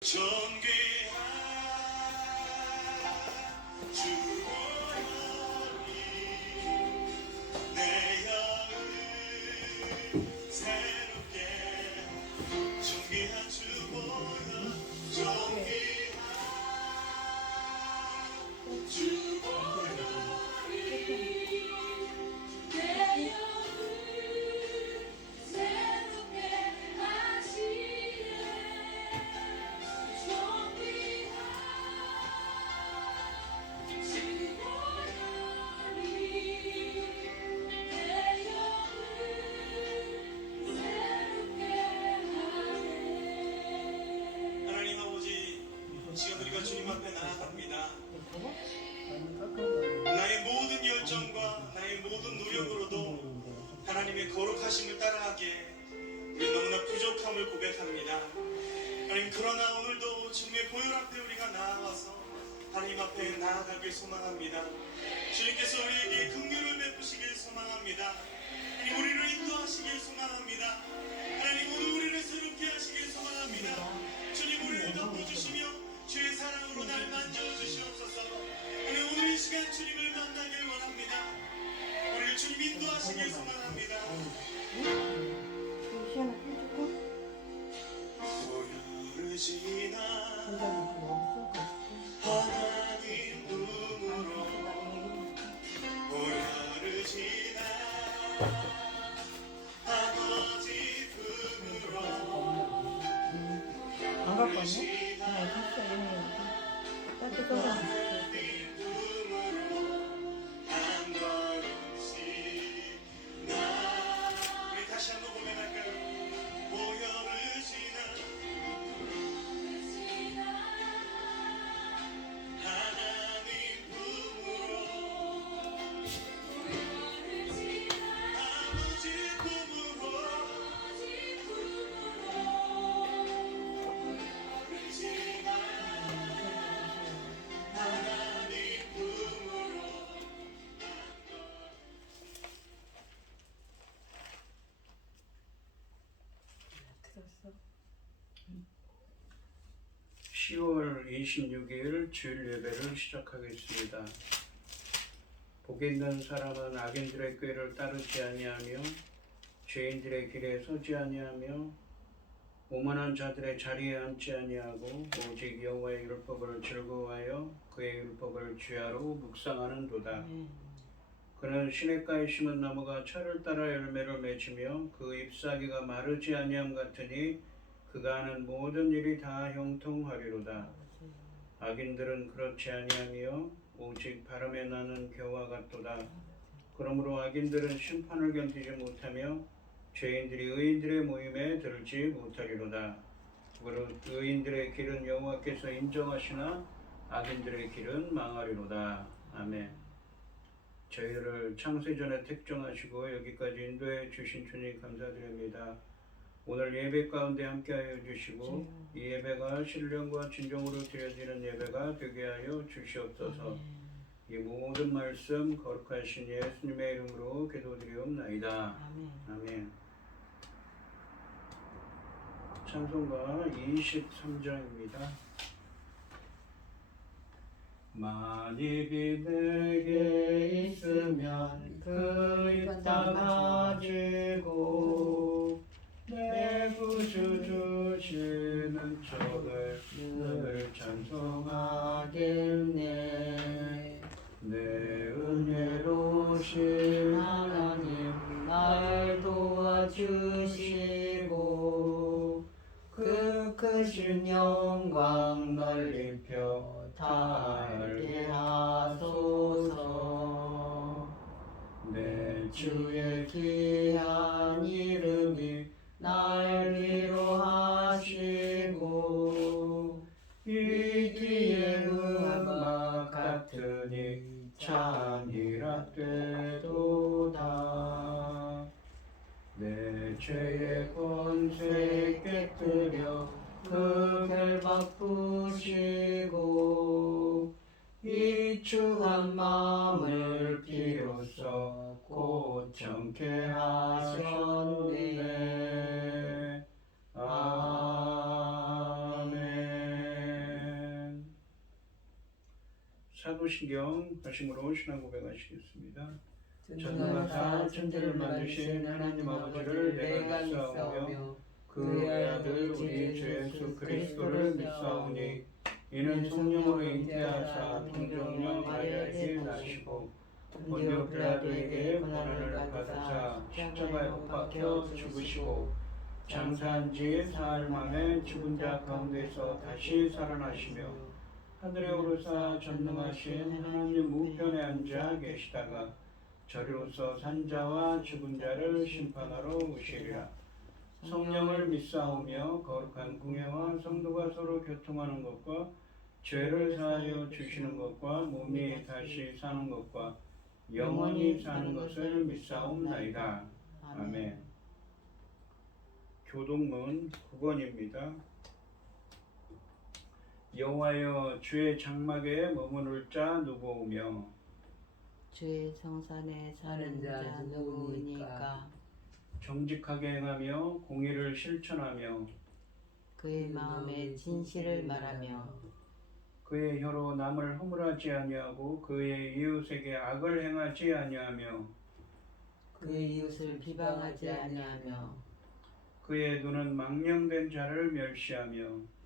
존귀한 주보혈이 내 영을 새롭게 존귀한 주보혈 존귀한 주보혈이 내 영을 새롭게 하시네 하나님 아버지, 지금 우리가 주님 앞에 나아갑니다. 나의 모든 열정과 나의 모든 노력으로도 하나님의 거룩하심을 따라가기에 우리 너무나 부족함을 고백합니다. 하나님, 그러나 오늘도 주님의 보혈 앞에 우리가 나아가서 하나님 앞에 나아가길 소망합니다. 주님께서 우리에게 긍휼을 베푸시길 소망합니다. 하나님, 우리를 인도하시길 소망합니다. 하나님, 오늘 우리를 새롭게 하시길 소망합니다. 주님, 우리를 덮어주시며 주의 사랑으로 날 만져주시옵소서. 하나님, 오늘 이 시간 주님을 만나길 원합니다. 우리를 주님 인도하시길 소망합니다. 보혈을 지나 하나님 눈으로 보혈을 지나 아버지 품으로 안 갖고 왔네? 따뜻하다. 하나님 품으로 한 걸음씩 나 우리 다시 한번 고백할까요? 보혈을 지나 하나님 품으로 아버지 품으로 보혈을 지나 하나님 품으로 들었어? 10월 26일 주일 예배를 시작하겠습니다. 복이 있는 사람은 악인들의 꾀를 따르지 아니하며 죄인들의 길에 서지 아니하며 오만한 자들의 자리에 앉지 아니하고 오직 여호와의 율법을 즐거워하여 그의 율법을 주야로 묵상하는도다. 그는 시냇가에 심은 나무가 철을 따라 열매를 맺으며 그 잎사귀가 마르지 아니함 같으니 그가 하는 모든 일이 다 형통하리로다. 악인들은 그렇지 아니하며 오직 바람에 나는 겨와 같도다. 그러므로 악인들은 심판을 견디지 못하며 죄인들이 의인들의 모임에 들지 못하리로다. 그러므로 의인들의 길은 여호와께서 인정하시나 악인들의 길은 망하리로다. 아멘. 저희를 창세전에 택정하시고 여기까지 인도해 주신 주님 감사드립니다. 오늘 예배 가운데 함께하여 주시고 이 예배가 신령과 진정으로 드려지는 예배가 되게 하여 주시옵소서. 이 모든 말씀 거룩하신 예수님의 이름으로 기도드리옵나이다. 아멘. 찬송가 23장입니다. 만입이 내게 있으면 그 입 다 가지고 내 구주 주시는 척을 늘 찬송하겠네. 내 은혜로우신 하나님 날 도와주시고 그 크신 영광 널리 펴 다 알게 하소서. 내 주의 귀한 이름이 날 위로하시고 위기의 음악 같으니 찬이라 되도다. 내 죄의 권세 깨뜨려 그 결박 부시고 비추한 마음을 비로소 고청케 하셨네. 아멘. 사도신경 하심으로 신앙 고백하시겠습니다. 전능하사 천지를 만드신 하나님 아버지를 내가 믿사오며 그의 아들 우리 주 예수 그리스도를 믿사오니 이는 성령으로 잉태하사 동정녀 마리아에게 나시고 본디오 빌라도에게 고난을 받으사 십자가에 못 박혀 죽으시고 장사한 지 사흘 만에 죽은 자 가운데서 다시 살아나시며 하늘에 오르사 전능하신 하나님 우편에 앉아 계시다가 저리로서 산자와 죽은 자를 심판하러 오시리라. 성령을 믿사오며 거룩한 공예와 성도가 서로 교통하는 것과 죄를 사하여 주시는 것과 몸이 다시 사는 것과 영원히 사는 것을 믿사옵나이다. 아멘. 교동문 9권입니다. 여호와여 주의 장막에 머무를 자 누구오며 주의 성산에 사는 자 누구니까 정직하게 행하며 공의를 실천하며 그의 마음에 진실을 말하며 그의 혀로 남을 허물하지 아니하고 그의 이웃에게 악을 행하지 아니하며 그의 이웃을 비방하지 아니하며 그의 눈은 망령된 자를 멸시하며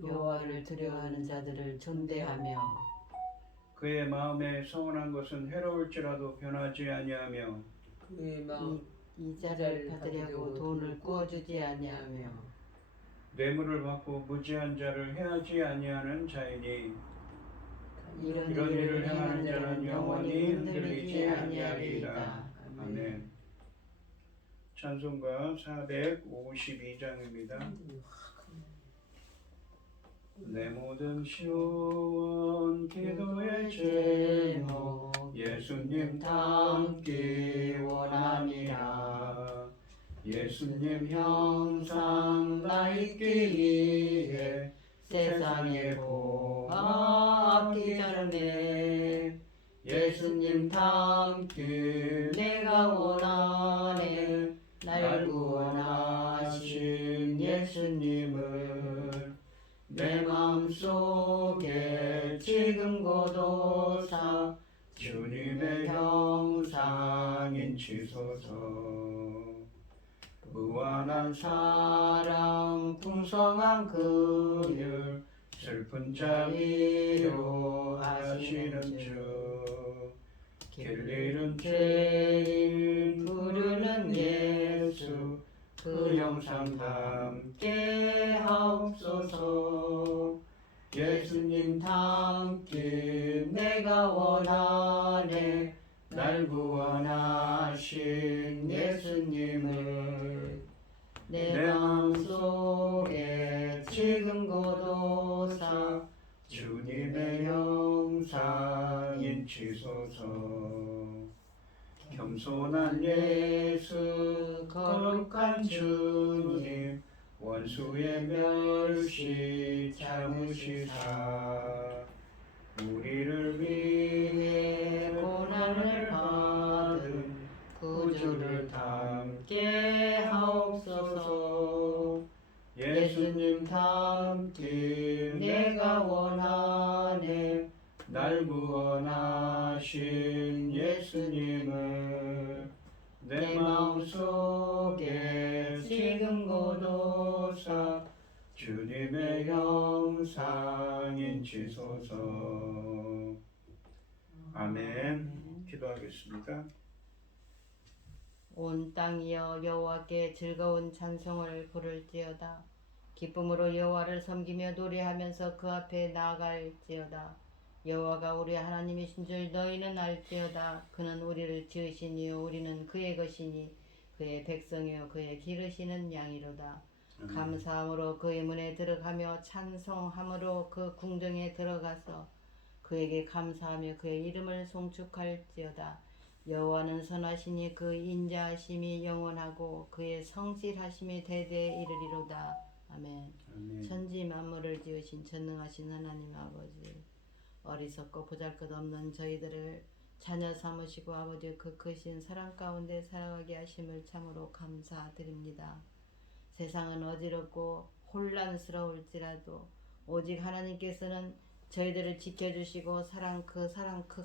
여호와를 두려워하는 자들을 존대하며 그의 마음에 서운한 것은 해로울지라도 변하지 아니하며 그의 이자를 받으려고 돈을 구워주지 아니하며 뇌물을 받고 무지한 자를 해하지 아니하는 자이니 이런 이런 일을 일을 행하는 자는 영원히 흔들리지 아니하리이다. 아멘. 찬송가 452장입니다. 내 모든 시온 기도의 제목 예수님 닮기 원하니라. 예수님 형상 나 있기 위해 세상에 보아 아끼자네. 예수님 닮기 내가 원하네. 날 구원하신 예수님을 내 마음속에 지금 고도사 주님의 형상인 치소서. 무한한 사랑 풍성한 긍휼 슬픈 자 위로하시는 주 길 잃은 죄인 부르는 예수 그 형상 닮게 하옵소서. 예수님 닮기 내가 원하네. 날 구원하신 예수님을 내 마음속에 지금 고도사 주님의 형상인 치소서. 겸손한 예수 거룩한 주님 원수의 멸시 참으시사 우리를 위해 고난을 받은 구주를 닮게 하옵소서. 예수님 닮기 내가 원하네. 날 구원하신 예수님을 내 마음속에 지금 고도사 주님의 형상인 치소서. 아멘. 기도하겠습니다. 온 땅이여 여호와께 즐거운 찬송을 부를지어다. 기쁨으로 여호와를 섬기며 노래하면서 그 앞에 나아갈지어다. 여호와가 우리 하나님이신 줄 너희는 알지어다. 그는 우리를 지으신 이요 우리는 그의 것이니 그의 백성이요 그의 기르시는 양이로다. 감사함으로 그의 문에 들어가며 찬송함으로 그 궁정에 들어가서 그에게 감사하며 그의 이름을 송축할지어다. 여호와는 선하시니 그 인자하심이 영원하고 그의 성실하심이 대대에 이르리로다. 아멘. 천지 만물을 지으신 전능하신 하나님 아버지, 어리석고 보잘것없는 저희들을 자녀 삼으시고 아버지 그 크신 사랑 가운데 살아가게 하심을 참으로 감사드립니다. 세상은 어지럽고 혼란스러울지라도 오직 하나님께서는 저희들을 지켜주시고 그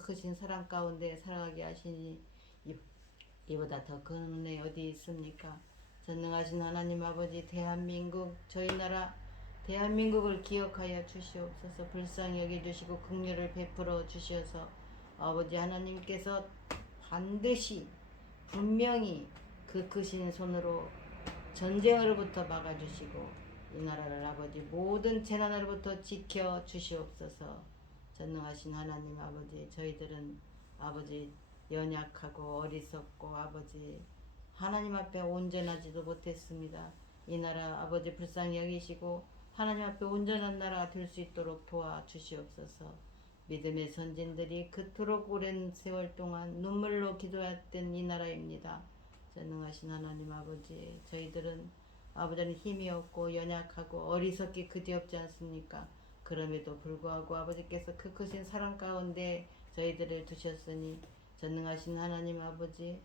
크신 사랑 가운데 살아가게 하시니 이보다 더 큰 은혜 어디 있습니까? 전능하신 하나님 아버지, 대한민국 저희 나라 대한민국을 기억하여 주시옵소서. 불쌍히 여겨주시고 긍휼을 베풀어 주시어서 아버지 하나님께서 반드시 분명히 그 크신 손으로 전쟁으로부터 막아주시고 이 나라를 아버지 모든 재난으로부터 지켜 주시옵소서. 전능하신 하나님 아버지, 저희들은 아버지 연약하고 어리석고 아버지 하나님 앞에 온전하지도 못했습니다. 이 나라 아버지 불쌍히 여기시고 하나님 앞에 온전한 나라가 될 수 있도록 도와주시옵소서. 믿음의 선진들이 그토록 오랜 세월 동안 눈물로 기도했던 이 나라입니다. 전능하신 하나님 아버지, 저희들은 아버지는 힘이 없고 연약하고 어리석기 그지없지 않습니까? 그럼에도 불구하고 아버지께서 그 크신 사랑 가운데 저희들을 두셨으니 전능하신 하나님 아버지,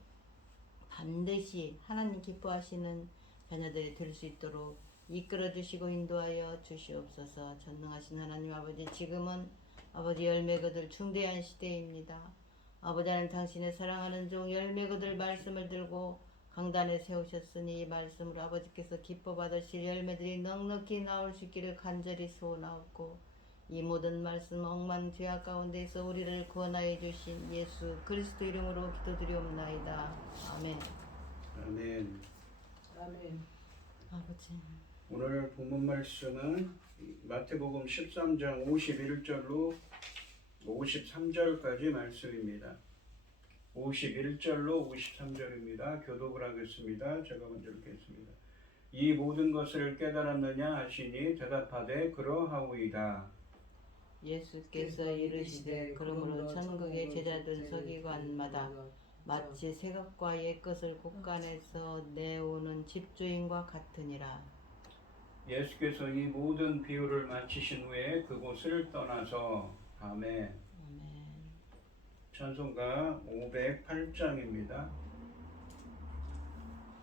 반드시 하나님 기뻐하시는 자녀들이 될 수 있도록 이끌어 주시고 인도하여 주시옵소서. 전능하신 하나님 아버지, 지금은 아버지 열매 거둘 중대한 시대입니다. 아버지 하나님, 당신의 사랑하는 종 열매 거둘 말씀을 들고 강단에 세우셨으니 이 말씀으로 아버지께서 기뻐 받으실 열매들이 넉넉히 나올 수 있기를 간절히 소원하옵고, 이 모든 말씀 억만 죄악 가운데서 우리를 구원하여 주신 예수 그리스도 이름으로 기도드리옵나이다. 아멘. 아멘. 아멘. 아버지, 오늘 본문 말씀은 마태복음 13장 51절로 53절까지 말씀입니다. 51절로 53절입니다. 교독을 하겠습니다. 제가 먼저 읽겠습니다. 이 모든 것을 깨달았느냐 하시니 대답하되 그러하오이다. 예수께서 이르시되 그러므로 천국의 제자된 서기관마다 마치 새것과 옛것을 곳간에서 내오는 집주인과 같으니라. 예수께서 이 모든 비유를 마치신 후에 그곳을 떠나서 아멘. 아멘. 찬송가 508장입니다.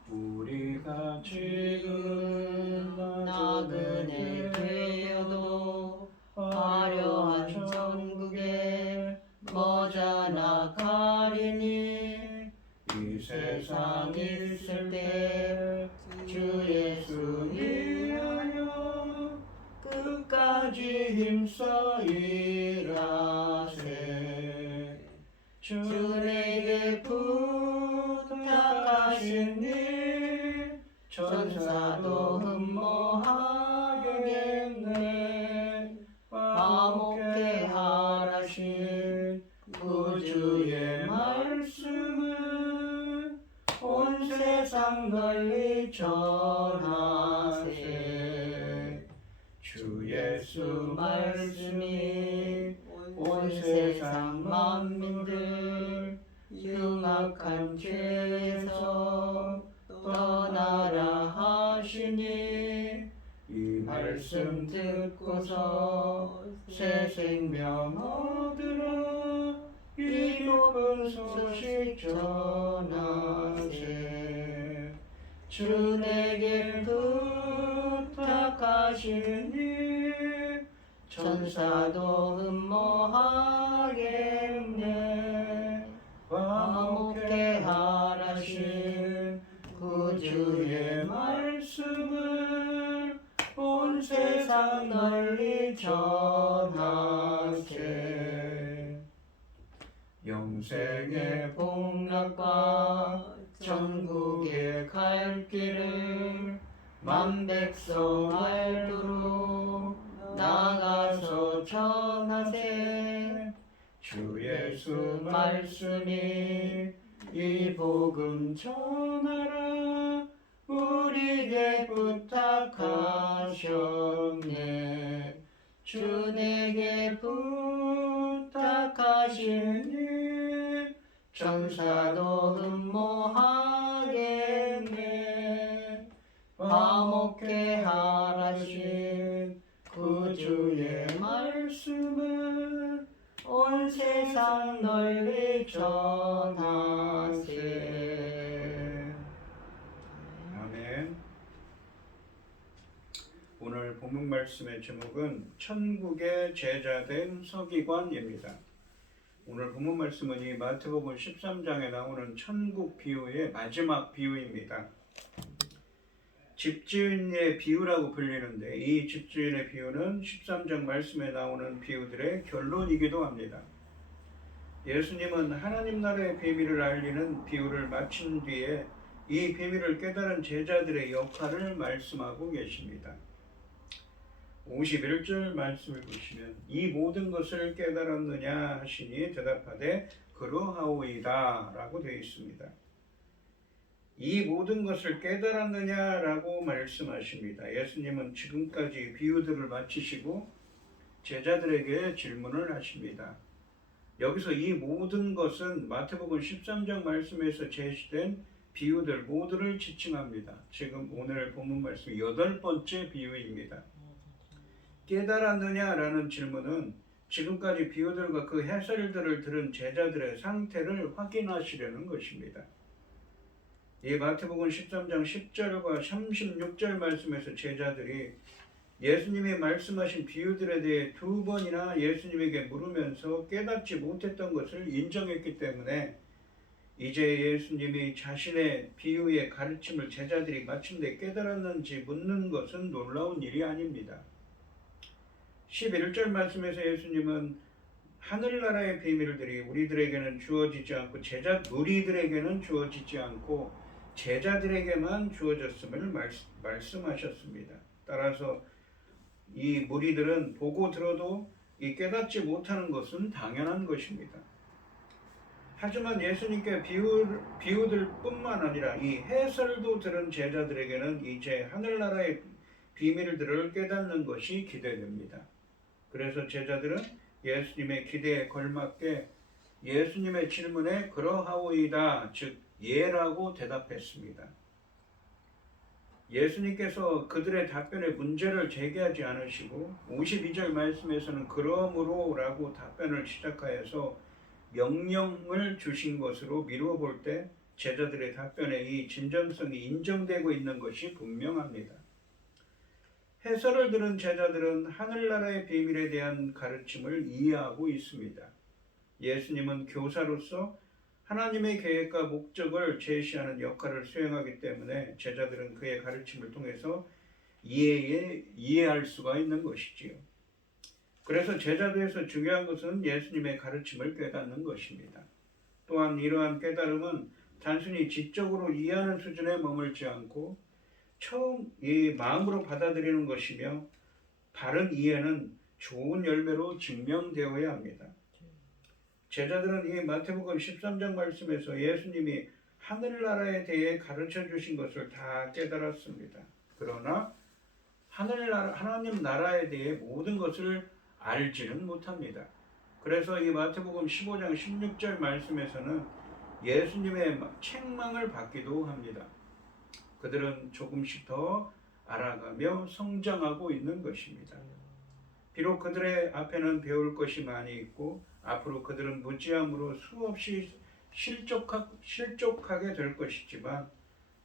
우리가 지금 나그네 되어도 화려한 천국에 머자나 가리니 이 세상 있을 때 주 예수 위하여 끝까지 힘써 일하세. 주 내게 부탁하신 일 천사도 흠모하겠네. 화목해 하라신 구주의 말씀은 온 세상 널리 전하세. 주 예수 말씀이 온 세상 만민들 흉악한 죄에서 떠나라 하시니 이 말씀 듣고서 새 생명 얻으라 이 복음 소식 전하세. 주 내게 부탁하신 일 천사도 흠모하겠네. 화목해 하라신 구주의 말씀을 온 세상 널리 전하세. 영생의 복락과 천국의 갈 길을 만백성 알도록 나가서 전하세. 주 예수 말씀이 이 복음 전하라 우리에게 부탁하셨네. 주 내게 부탁하신 일 천사도 흠모하겠네. 화목해 하라신 구주의 말씀을 온 세상 널리 전하세. 아멘. 오늘 본문 말씀의 제목은 천국의 제자된 서기관입니다. 오늘 본문 말씀은 이 마태복음 13장에 나오는 천국 비유의 마지막 비유입니다. 집주인의 비유라고 불리는데 이 집주인의 비유는 13장 말씀에 나오는 비유들의 결론이기도 합니다. 예수님은 하나님 나라의 비밀을 알리는 비유를 마친 뒤에 이 비밀을 깨달은 제자들의 역할을 말씀하고 계십니다. 51절 말씀을 보시면 이 모든 것을 깨달았느냐 하시니 대답하되 그러하오이다 라고 되어 있습니다. 이 모든 것을 깨달았느냐라고 말씀하십니다. 예수님은 지금까지 비유들을 마치시고 제자들에게 질문을 하십니다. 여기서 이 모든 것은 마태복음 13장 말씀에서 제시된 비유들 모두를 지칭합니다. 지금 오늘 본문 말씀 8번째 비유입니다. 깨달았느냐라는 질문은 지금까지 비유들과 그 해설들을 들은 제자들의 상태를 확인하시려는 것입니다. 이 마태복음 13장 10절과 36절 말씀에서 제자들이 예수님이 말씀하신 비유들에 대해 2번이나 예수님에게 물으면서 깨닫지 못했던 것을 인정했기 때문에 이제 예수님이 자신의 비유의 가르침을 제자들이 마침내 깨달았는지 묻는 것은 놀라운 일이 아닙니다. 11절 말씀에서 예수님은 하늘나라의 비밀들이 우리들에게는 주어지지 않고 무리들에게는 주어지지 않고 제자들에게만 주어졌음을 말씀하셨습니다. 따라서 이 무리들은 보고 들어도 이 깨닫지 못하는 것은 당연한 것입니다. 하지만 예수님께 비유들뿐만 아니라 이 해설도 들은 제자들에게는 이제 하늘나라의 비밀들을 깨닫는 것이 기대됩니다. 그래서 제자들은 예수님의 기대에 걸맞게 예수님의 질문에 그러하오이다, 즉 예라고 대답했습니다. 예수님께서 그들의 답변에 문제를 제기하지 않으시고 52절 말씀에서는 그러므로 라고 답변을 시작하여서 명령을 주신 것으로 미루어 볼 때 제자들의 답변에 이 진정성이 인정되고 있는 것이 분명합니다. 해설을 들은 제자들은 하늘나라의 비밀에 대한 가르침을 이해하고 있습니다. 예수님은 교사로서 하나님의 계획과 목적을 제시하는 역할을 수행하기 때문에 제자들은 그의 가르침을 통해서 이해할 수가 있는 것이지요. 그래서 제자들에서 중요한 것은 예수님의 가르침을 깨닫는 것입니다. 또한 이러한 깨달음은 단순히 지적으로 이해하는 수준에 머물지 않고 처음 이 마음으로 받아들이는 것이며 바른 이해는 좋은 열매로 증명되어야 합니다. 제자들은 이 마태복음 13장 말씀에서 예수님이 하늘나라에 대해 가르쳐 주신 것을 다 깨달았습니다. 그러나 하나님 나라에 대해 모든 것을 알지는 못합니다. 그래서 이 마태복음 15장 16절 말씀에서는 예수님의 책망을 받기도 합니다. 그들은 조금씩 더 알아가며 성장하고 있는 것입니다. 비록 그들의 앞에는 배울 것이 많이 있고 앞으로 그들은 무지함으로 수없이 실족하게 될 것이지만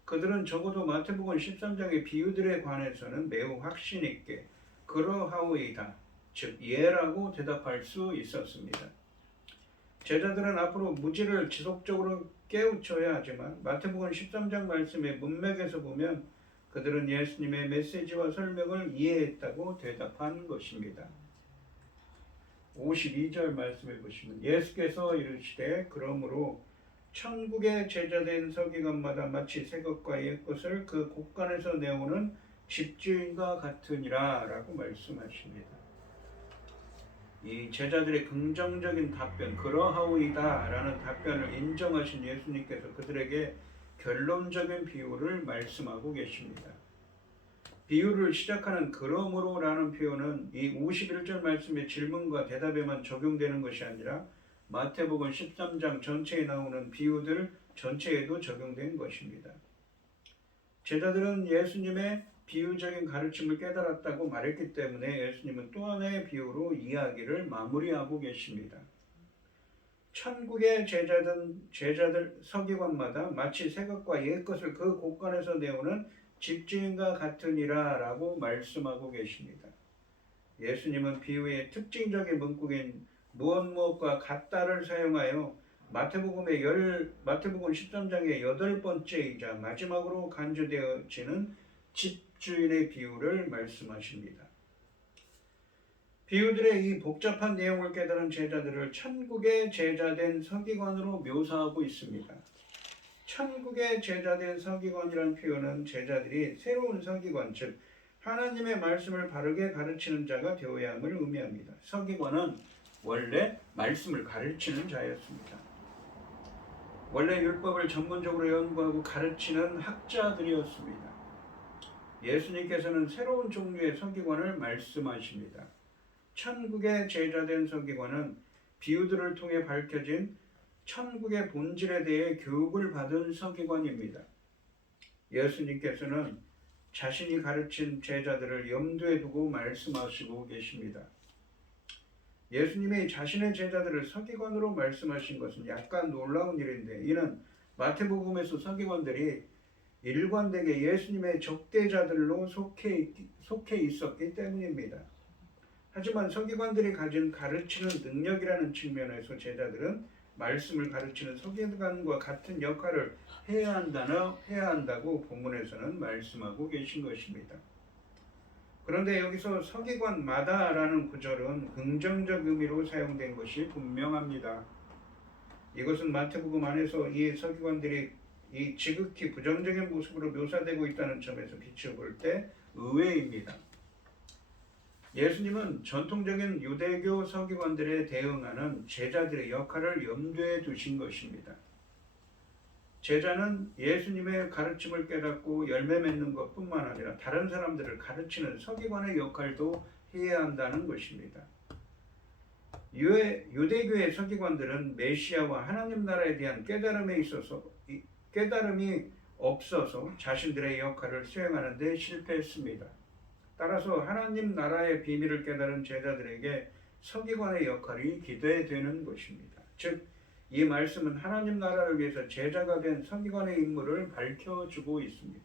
그들은 적어도 마태복음 13장의 비유들에 관해서는 매우 확신 있게 그러하오이다, 즉 예라고 대답할 수 있었습니다. 제자들은 앞으로 무지를 지속적으로 깨우쳐야 하지만 마태복음 13장 말씀의 문맥에서 보면 그들은 예수님의 메시지와 설명을 이해했다고 대답한 것입니다. 52절 말씀해 보시면 예수께서 이르시되 그러므로 천국의 제자된 서기관마다 마치 새 것과 옛 것을 그 곳간에서 내오는 집주인과 같으니라 라고 말씀하십니다. 이 제자들의 긍정적인 답변, 그러하오이다 라는 답변을 인정하신 예수님께서 그들에게 결론적인 비유를 말씀하고 계십니다. 비유를 시작하는 그러므로 라는 표현은 이 51절 말씀의 질문과 대답에만 적용되는 것이 아니라 마태복음 13장 전체에 나오는 비유들 전체에도 적용된 것입니다. 제자들은 예수님의 비유적인 가르침을 깨달았다고 말했기 때문에 예수님은 또 하나의 비유로 이야기를 마무리하고 계십니다. 천국의 제자들 서기관마다 마치 새 것과 옛 것을 그 곳간에서 내오는 집주인과 같으니라 라고 말씀하고 계십니다. 예수님은 비유의 특징적인 문구인 무엇과 같다를 사용하여 마태복음 13장의 8번째이자 마지막으로 간주되어지는 집주인의 비유를 말씀하십니다. 비유들의 이 복잡한 내용을 깨달은 제자들을 천국의 제자된 서기관으로 묘사하고 있습니다. 천국의 제자된 서기관이라는 표현은 제자들이 새로운 서기관, 즉 하나님의 말씀을 바르게 가르치는 자가 되어야 함을 의미합니다. 서기관은 원래 말씀을 가르치는 자였습니다. 원래 율법을 전문적으로 연구하고 가르치는 학자들이었습니다. 예수님께서는 새로운 종류의 서기관을 말씀하십니다. 천국의 제자된 서기관은 비유들을 통해 밝혀진 천국의 본질에 대해 교육을 받은 서기관입니다. 예수님께서는 자신이 가르친 제자들을 염두에 두고 말씀하시고 계십니다. 예수님이 자신의 제자들을 서기관으로 말씀하신 것은 약간 놀라운 일인데, 이는 마태복음에서 서기관들이 일관되게 예수님의 적대자들로 속해 있었기 때문입니다. 하지만 서기관들이 가진 가르치는 능력이라는 측면에서 제자들은 말씀을 가르치는 서기관과 같은 역할을 해야 한다고 본문에서는 말씀하고 계신 것입니다. 그런데 여기서 서기관마다라는 구절은 긍정적 의미로 사용된 것이 분명합니다. 이것은 마태복음 안에서 이 서기관들이 이 지극히 부정적인 모습으로 묘사되고 있다는 점에서 비춰볼 때 의외입니다. 예수님은 전통적인 유대교 서기관들에 대응하는 제자들의 역할을 염두에 두신 것입니다. 제자는 예수님의 가르침을 깨닫고 열매 맺는 것뿐만 아니라 다른 사람들을 가르치는 서기관의 역할도 해야 한다는 것입니다. 유대교의 서기관들은 메시아와 하나님 나라에 대한 깨달음이 없어서 자신들의 역할을 수행하는 데 실패했습니다. 따라서 하나님 나라의 비밀을 깨달은 제자들에게 서기관의 역할이 기대되는 것입니다. 즉, 이 말씀은 하나님 나라를 위해서 제자가 된 서기관의 임무를 밝혀주고 있습니다.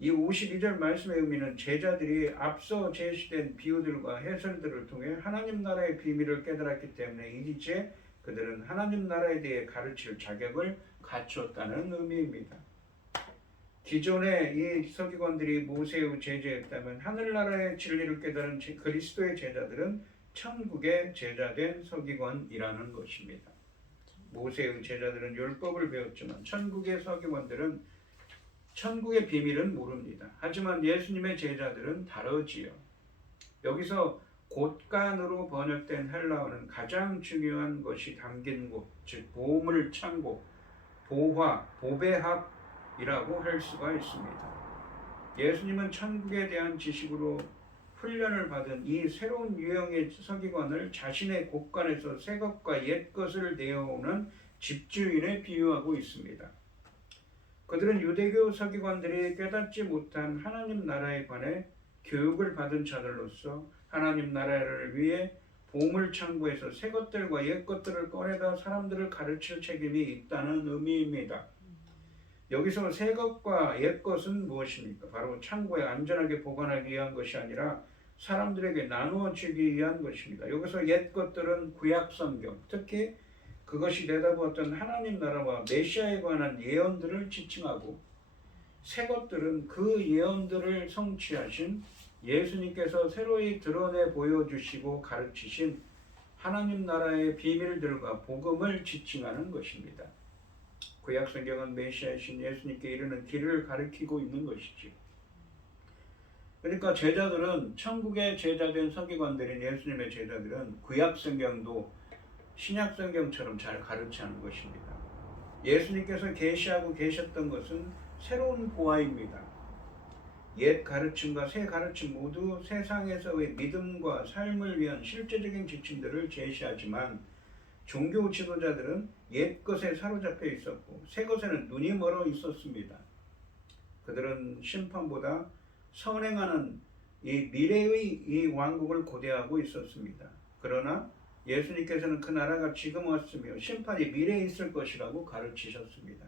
이 52절 말씀의 의미는 제자들이 앞서 제시된 비유들과 해설들을 통해 하나님 나라의 비밀을 깨달았기 때문에 이제 그들은 하나님 나라에 대해 가르칠 자격을 갖췄다는 의미입니다. 기존에 이 서기관들이 모세의 제자였다면 하늘나라의 진리를 깨달은 그리스도의 제자들은 천국의 제자된 서기관이라는 것입니다. 모세의 제자들은 율법을 배웠지만 천국의 서기관들은 천국의 비밀은 모릅니다. 하지만 예수님의 제자들은 다르지요. 여기서 곳간으로 번역된 헬라어는 가장 중요한 것이 담긴 곳, 즉 보물 창고, 보화, 보배합이라고 할 수가 있습니다. 예수님은 천국에 대한 지식으로 훈련을 받은 이 새로운 유형의 서기관을 자신의 곳간에서 새 것과 옛 것을 내어오는 집주인에 비유하고 있습니다. 그들은 유대교 서기관들이 깨닫지 못한 하나님 나라에 관해 교육을 받은 자들로서 하나님 나라를 위해 보물창고에서 새 것들과 옛 것들을 꺼내다 사람들을 가르칠 책임이 있다는 의미입니다. 여기서 새 것과 옛 것은 무엇입니까? 바로 창고에 안전하게 보관하기 위한 것이 아니라 사람들에게 나누어 주기 위한 것입니다. 여기서 옛 것들은 구약 성경, 특히 그것이 내다보았던 하나님 나라와 메시아에 관한 예언들을 지칭하고, 새 것들은 그 예언들을 성취하신 예수님께서 새로이 드러내 보여주시고 가르치신 하나님 나라의 비밀들과 복음을 지칭하는 것입니다. 구약 성경은 메시아이신 예수님께 이르는 길을 가리키고 있는 것이지. 그러니까 제자들은, 천국의 제자된 서기관들인 예수님의 제자들은 구약 성경도 신약 성경처럼 잘 가르치는 것입니다. 예수님께서 계시하고 계셨던 것은 새로운 보화입니다. 옛 가르침과 새 가르침 모두 세상에서의 믿음과 삶을 위한 실제적인 지침들을 제시하지만, 종교 지도자들은 옛 것에 사로잡혀 있었고 새 것에는 눈이 멀어 있었습니다. 그들은 심판보다 선행하는 이 미래의 이 왕국을 고대하고 있었습니다. 그러나 예수님께서는 그 나라가 지금 왔으며 심판이 미래에 있을 것이라고 가르치셨습니다.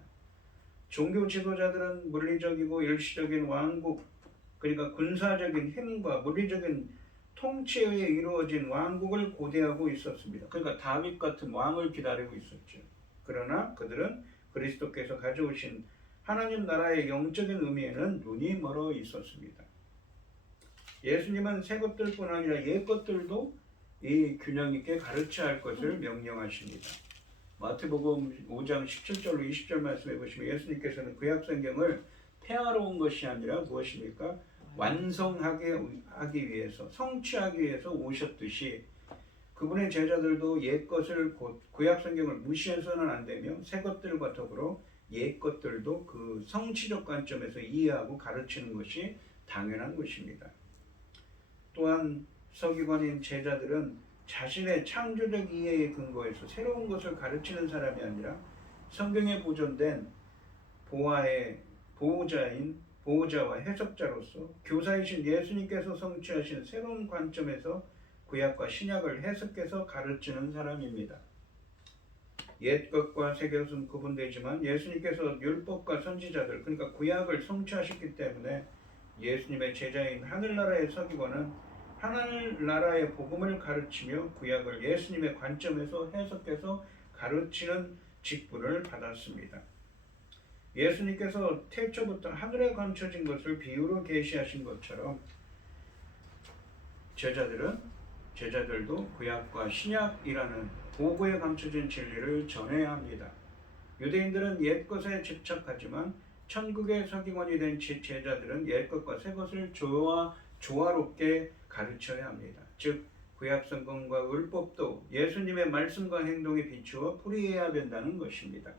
종교 지도자들은 물리적이고 일시적인 왕국, 그러니까 군사적인 힘과 물리적인 통치에 의해 이루어진 왕국을 고대하고 있었습니다. 그러니까 다윗 같은 왕을 기다리고 있었죠. 그러나 그들은 그리스도께서 가져오신 하나님 나라의 영적인 의미에는 눈이 멀어 있었습니다. 예수님은 새 것들뿐 아니라 옛 것들도 이 균형 있게 가르쳐야 할 것을 명령하십니다. 마태복음 5장 17절로 20절 말씀해 보시면 예수님께서는 구약성경을 폐하러 온 것이 아니라 무엇입니까? 완성하기 위해서, 성취하기 위해서 오셨듯이 그분의 제자들도 옛 것을 곧 구약성경을 무시해서는 안 되며 새 것들과 더불어 옛 것들도 그 성취적 관점에서 이해하고 가르치는 것이 당연한 것입니다. 또한 서기관인 제자들은 자신의 창조적 이해에 근거해서 새로운 것을 가르치는 사람이 아니라 성경에 보존된 보호자와 해석자로서 교사이신 예수님께서 성취하신 새로운 관점에서 구약과 신약을 해석해서 가르치는 사람입니다. 옛 것과 새 것은 구분되지만 예수님께서 율법과 선지자들, 그러니까 구약을 성취하셨기 때문에 예수님의 제자인 하늘나라의 서기관은 하늘나라의 복음을 가르치며 구약을 예수님의 관점에서 해석해서 가르치는 직분을 받았습니다. 예수님께서 태초부터 하늘에 감춰진 것을 비유로 계시하신 것처럼 제자들도 구약과 신약이라는 보고에 감춰진 진리를 전해야 합니다. 유대인들은 옛것에 집착하지만 천국의 서기관이 된 제자들은 옛것과 새것을 조화롭게 가르쳐야 합니다. 즉 구약성경과 율법도 예수님의 말씀과 행동에 비추어 풀이해야 된다는 것입니다.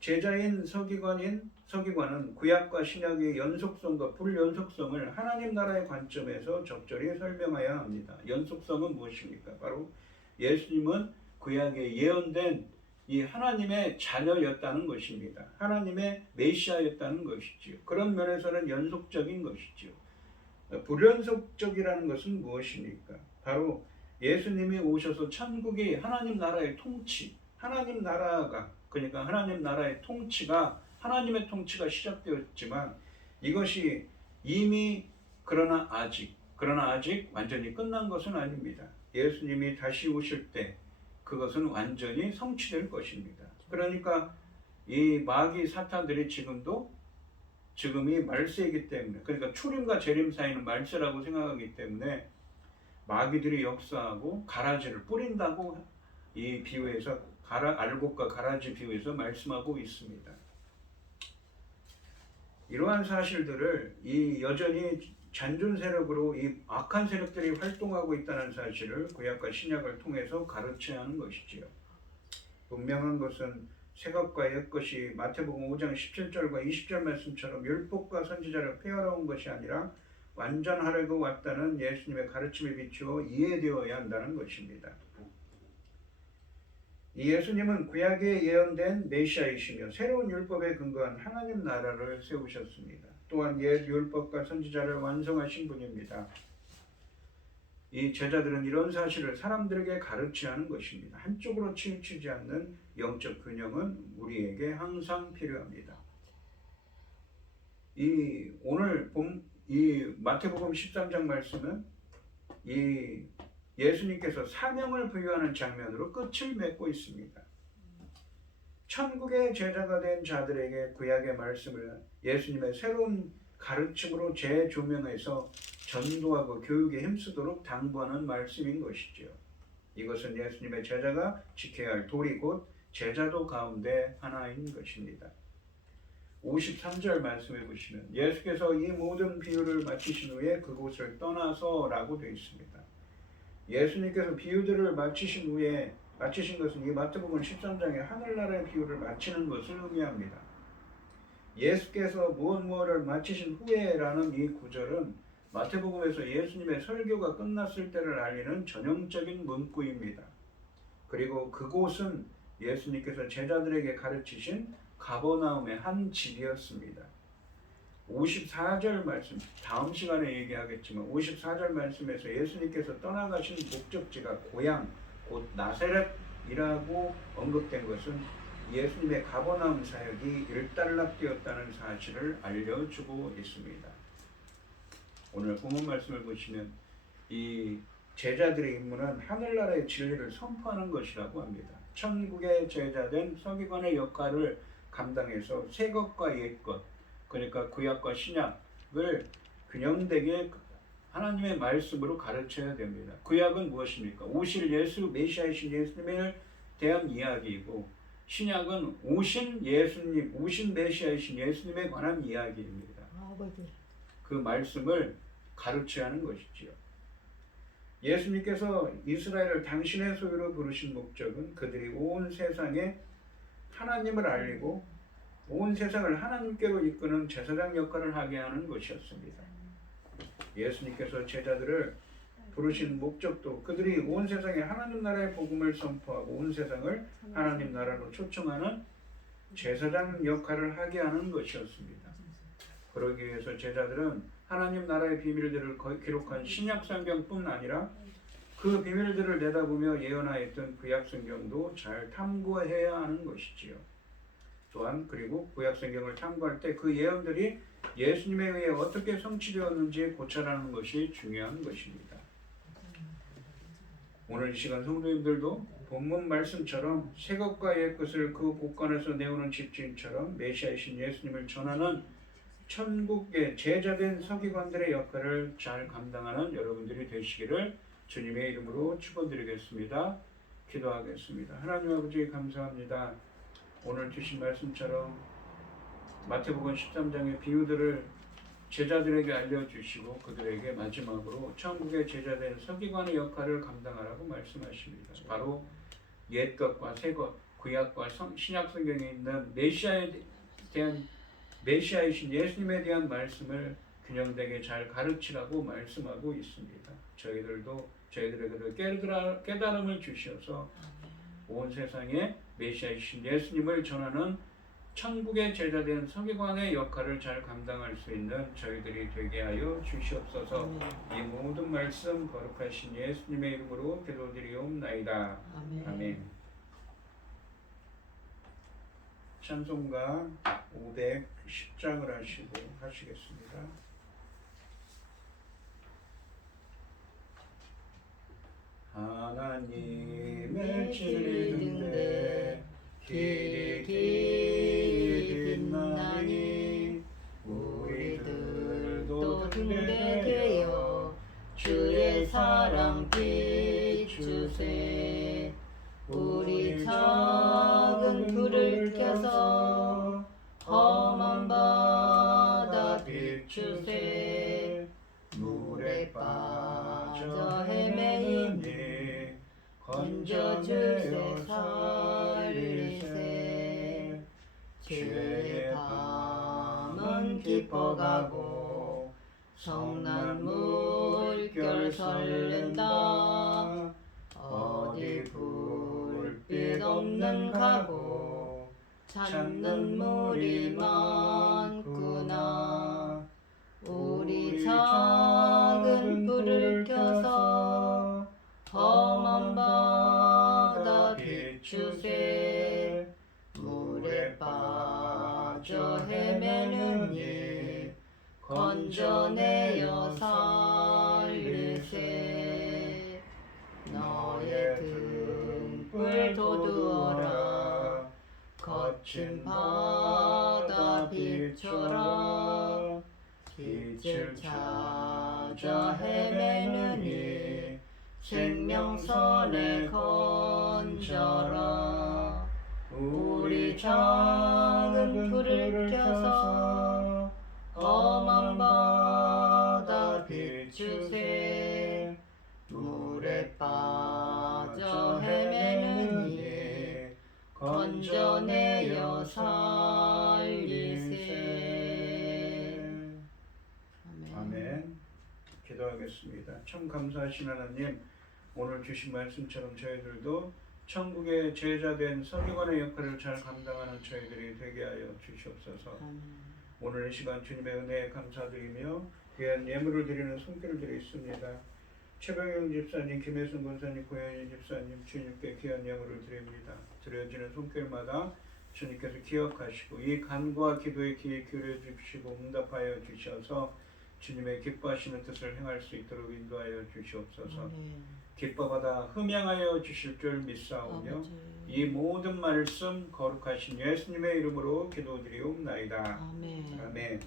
제자인 서기관은 구약과 신약의 연속성과 불연속성을 하나님 나라의 관점에서 적절히 설명해야 합니다. 연속성은 무엇입니까? 바로 예수님은 구약에 예언된 이 하나님의 자녀였다는 것입니다. 하나님의 메시아였다는 것이지요. 그런 면에서는 연속적인 것이지요. 불연속적이라는 것은 무엇입니까? 바로 예수님이 오셔서 천국이 하나님 나라의 통치, 그러니까 하나님 나라의 통치가 하나님의 통치가 시작되었지만 이것이 이미 그러나 아직 완전히 끝난 것은 아닙니다. 예수님이 다시 오실 때 그것은 완전히 성취될 것입니다. 그러니까 이 마귀 사탄들이 지금이 말세이기 때문에, 그러니까 초림과 재림 사이는 말세라고 생각하기 때문에 마귀들이 역사하고 가라지를 뿌린다고 이 비유에서 알곡과 가라지 비유에서 말씀하고 있습니다. 이러한 사실들을 여전히 잔존 세력으로 이 악한 세력들이 활동하고 있다는 사실을 구약과 신약을 통해서 가르쳐야 하는 것이지요. 분명한 것은 새 것과 옛 것이 마태복음 5장 17절과 20절 말씀처럼 율법과 선지자를 폐하러 온 것이 아니라 완전하려고 왔다는 예수님의 가르침에 비추어 이해되어야 한다는 것입니다. 이 예수님은 구약에 예언된 메시아이시며 새로운 율법에 근거한 하나님 나라를 세우셨습니다. 또한 옛 율법과 선지자를 완성하신 분입니다. 이 제자들은 이런 사실을 사람들에게 가르쳐야 하는 것입니다. 한쪽으로 치우치지 않는 영적 균형은 우리에게 항상 필요합니다. 오늘 마태복음 13장 말씀은 예수님께서 사명을 부여하는 장면으로 끝을 맺고 있습니다. 천국의 제자가 된 자들에게 구약의 말씀을 예수님의 새로운 가르침으로 재조명해서 전도하고 교육에 힘쓰도록 당부하는 말씀인 것이죠. 이것은 예수님의 제자가 지켜야 할 도리 곧 제자도 가운데 하나인 것입니다. 53절 말씀해 보시면 예수께서 이 모든 비유를 마치신 후에 그곳을 떠나서라고 되어 있습니다. 예수님께서 비유들을 마치신 것은 이 마태복음 13장의 하늘나라의 비유를 마치는 것을 의미합니다. 예수께서 무엇을 마치신 후에라는 이 구절은 마태복음에서 예수님의 설교가 끝났을 때를 알리는 전형적인 문구입니다. 그리고 그곳은 예수님께서 제자들에게 가르치신 가버나움의 한 집이었습니다. 54절 말씀, 다음 시간에 얘기하겠지만 54절 말씀에서 예수님께서 떠나가신 목적지가 고향, 곧 나사렛이라고 언급된 것은 예수님의 가버나움 사역이 일단락되었다는 사실을 알려주고 있습니다. 오늘 본문 말씀을 보시면 이 제자들의 임무는 하늘나라의 진리를 선포하는 것이라고 합니다. 천국의 제자된 서기관의 역할을 감당해서 새 것과 옛 것, 그러니까 구약과 신약을 균형되게 하나님의 말씀으로 가르쳐야 됩니다. 구약은 무엇입니까? 오실 예수, 메시아이신 예수님에 대한 이야기이고, 신약은 오신 예수님, 오신 메시아이신 예수님에 관한 이야기입니다. 아버지. 그 말씀을 가르쳐야 하는 것이지요. 예수님께서 이스라엘을 당신의 소유로 부르신 목적은 그들이 온 세상에 하나님을 알리고 온 세상을 하나님께로 이끄는 제사장 역할을 하게 하는 것이었습니다. 예수님께서 제자들을 부르신 목적도 그들이 온 세상에 하나님 나라의 복음을 선포하고 온 세상을 하나님 나라로 초청하는 제사장 역할을 하게 하는 것이었습니다. 그러기 위해서 제자들은 하나님 나라의 비밀들을 기록한 신약 성경뿐 아니라 그 비밀들을 내다보며 예언하였던 구약 성경도 잘 탐구해야 하는 것이지요. 또한 그리고 구약 성경을 탐구할 때 그 예언들이 예수님에 의해 어떻게 성취되었는지 고찰하는 것이 중요한 것입니다. 오늘 이 시간 성도님들도 본문 말씀처럼 새 것과 옛 것을 그 곳간에서 내오는 집주인처럼 메시아이신 예수님을 전하는 천국의 제자된 서기관들의 역할을 잘 감당하는 여러분들이 되시기를 주님의 이름으로 축원드리겠습니다. 기도하겠습니다. 하나님 아버지 감사합니다. 오늘 주신 말씀처럼 마태복음 13장의 비유들을 제자들에게 알려주시고 그들에게 마지막으로 천국의 제자된 서기관의 역할을 감당하라고 말씀하십니다. 바로 옛것과 새것, 구약과 신약 성경에 있는 메시아에 대한 메시아이신 예수님에 대한 말씀을 균형되게 잘 가르치라고 말씀하고 있습니다. 저희들에게도 깨달음을 주셔서 온 세상에 메시아이신 예수님을 전하는 천국의 제자된 서기관의 역할을 잘 감당할 수 있는 저희들이 되게 하여 주시옵소서. 이 모든 말씀 거룩하신 예수님의 이름으로 기도드리옵나이다. 아멘. 찬송가 510장을 하시겠습니다. 하나님의 진리등대 길이 빛나니 우리들도 등대되어 주의 사랑 비추세. 우리 작은 불을 켜서 험한 바다 비추세. 물에 빠져 헤매이니 건져주세 살리세. 죄의 밤은 깊어가고 성난 물결 설렌다. 어디 불빛 없는 가고 찾는 물이 많구나. 우리 작은 불을 켜서 험한 바다 비추세. 물에 빠져 헤매느니 건져내어 살리세. 너의 등불 돋우어라. 거친 바다 비춰라. 빛을 찾아 헤매느니 생명선에 건져라. 우리 작은 불을 켜서 험한 바다 비추세. 물에 빠져 헤매느니 건져내어 살리세. 아멘. 기도하겠습니다. 참 감사하신 하나님, 오늘 주신 말씀처럼 저희들도 천국의 제자된 서기관의 역할을 잘 감당하는 저희들이 되게 하여 주시옵소서. 오늘 이 시간 주님의 은혜에 감사드리며 귀한 예물을 드리는 손길을 드리겠습니다. 최병영 집사님, 김혜순 권사님, 고현희 집사님, 주님께 귀한 예물을 드립니다. 드려지는 손길마다 주님께서 기억하시고 이 간구와 기도에 귀에 기울여 주시고 응답하여 주셔서 주님의 기뻐하시는 뜻을 행할 수 있도록 인도하여 주시옵소서. 기뻐받아 흠양하여 주실 줄 믿사오며 이 모든 말씀 거룩하신 예수님의 이름으로 기도드리옵나이다. 아멘. 아멘.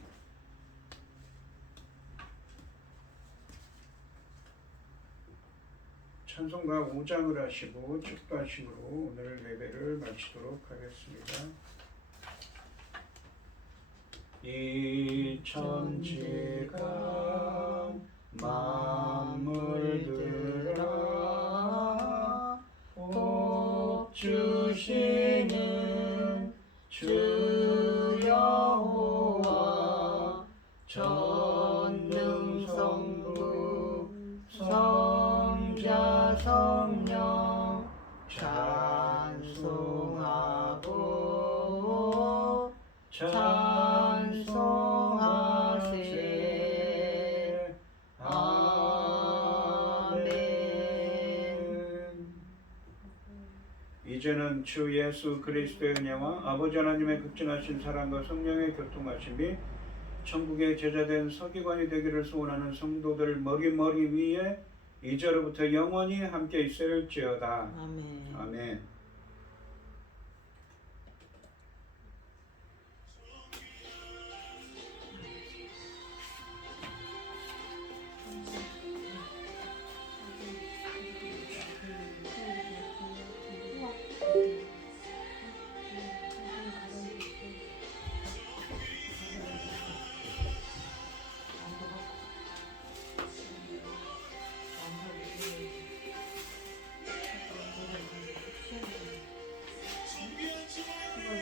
찬송가 5장을 하시고 축도하심으로 오늘 예배를 마치도록 하겠습니다. 이 천지가 만물들아 복 주시는 주 여호와 전능성부 성자 성령 찬송하고 찬송하세. 아멘. 이제는 주 예수 그리스도의 은혜와 아버지 하나님의 극진하신 사랑과 성령의 교통하심이 천국의 제자된 서기관이 되기를 소원하는 성도들 머리 위에 이제로부터 영원히 함께 있을지어다. 아멘. 아멘.